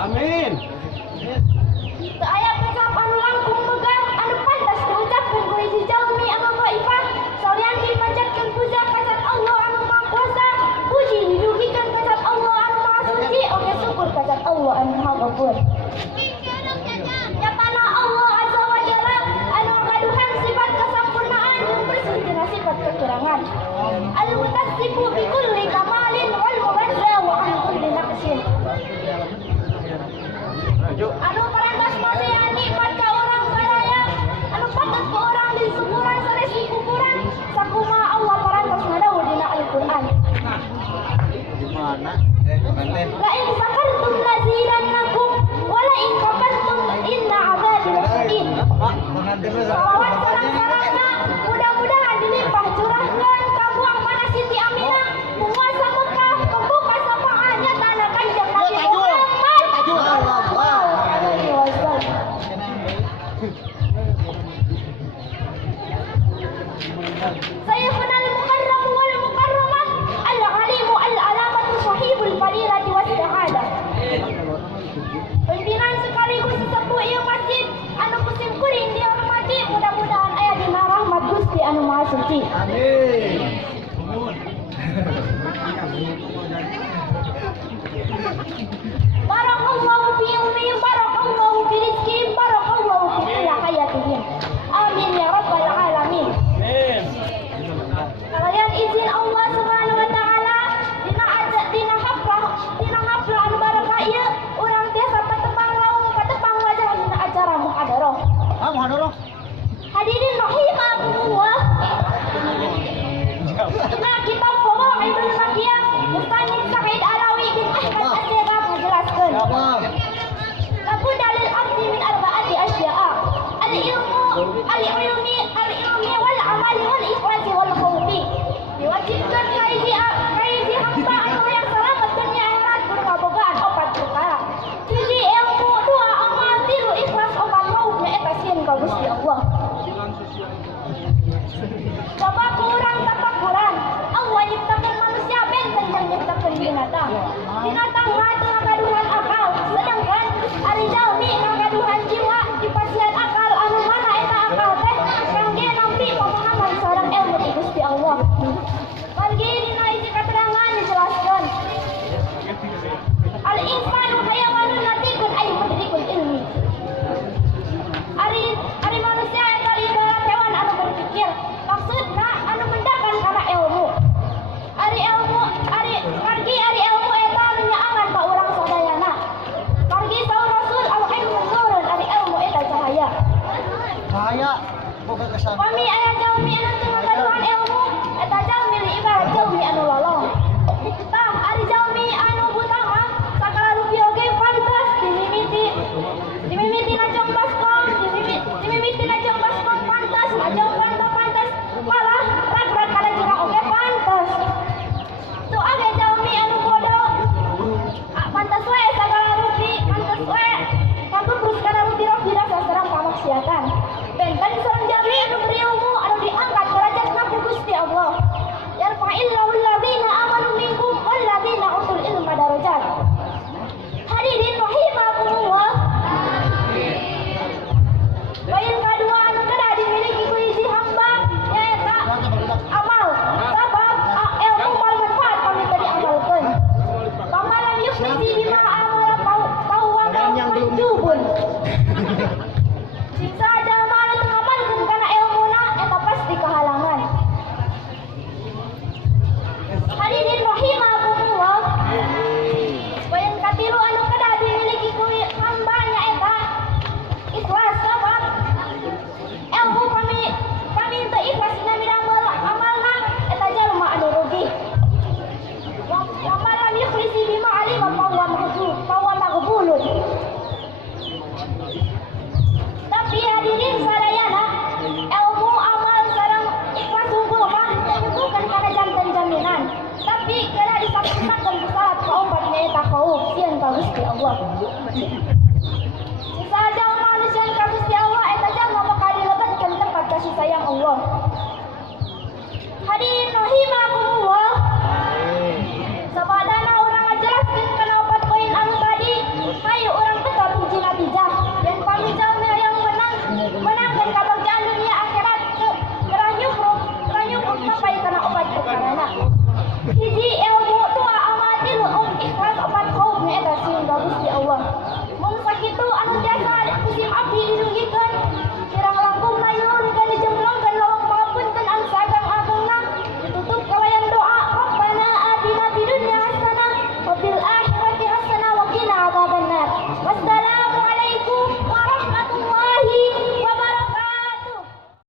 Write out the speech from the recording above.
Amin. Ayat kecap anu langkung megah anu pantas diucapkeun ku hiji jalmi anu dhaifah salian dipanjatkeun puja kasat Allah anu Maha Kuasa puji didugikan kasat Allah anu Maha Suci oge syukur kasat Allah anu Maha Ghafur. Nyatana Allah azza wa jalla anu ngaduhan sifat kesempurnaan jeung bersih tina sifat kekurangan. Al-mutassifu bi kulli kamalin wal mughazza wa an kulli naqsin. Anu parantos masih nikmat ka urang sadaya anu patut ku urang disumuran sanes dikukuran sakumaha Allah parantos ngadawuh dina Al-Qur'an. Di mana? La in sakartum lazidannakum wa la in kafartum inna 'adzabi lasyadid. Salawat sareng-sarengna mudah-mudahan dilimpah curahkeun ka buah mana Siti Aminah penguasa Mekah pembuka syafaatnya tanah Kanjeng Nabi Muhammad sallallahu alaihi wasallam. Sayyiduna al-mukarram wal mukarramah al-alimu al-alamatu sahibul fadilati was syahadah. Pimpinan sekaligus sesepuh ieu masjid anu kusim kuring dihormati mudah-mudahan aya dina rahmat Gusti anu Maha Suci. Amin. Barakallahu fi ilmihim, barakallahu fi rizqihim, barakallahu fi hayatihim. Amin ya rabbal alamin. Amin. Kalian izin Allah Subhanahu wa taala dina haflah anu barakah ieu urang tiasa patepang laung patepang wajah dina acara muhadharah. Muhadharah. Hadirin rahimakumullah. Dina kitab Fawaidul Makiyah Mustannif Said Alawi bin Ahmad As-Sirab menjelaskan. Laku dalil abdi min arba'ati asya'a. Al-ilmi wal amali wal ikhlasi wal khawfi. Diwajibkan kaiji hamba anu yang selamat dunia akhirat kudu ngabogaan opat perkara. Hiji ilmu, dua amal, tilu ikhlas, opat maut nyaeta sieun ka Gusti Allah. Coba kurang tapakuran Allah nyiptakeun manusia benten jeung nyiptakeun binatang. Binatang mah teu ngagaduhan akal, sedangkan ari jalmi ngagaduhan jiwa dipasieun akal anu mana eta akal teh kangge nampi pemahaman sareng ilmu ti Gusti Allah. Margi dina hiji katerangan dijelaskeun. Al-insanu hayawanun natiqun ay mudrikul ilmi. Ari manusia eta ibarat hewan anu berpikir. Maksudna anu mendakan kana ilmu. Ari ilmu eta anu nyaangan ka urang sadayana. Margi saur Rasul al-ilmu nurun ari ilmu eta cahaya. Cahaya boga kesan. Kami aya jalmi anu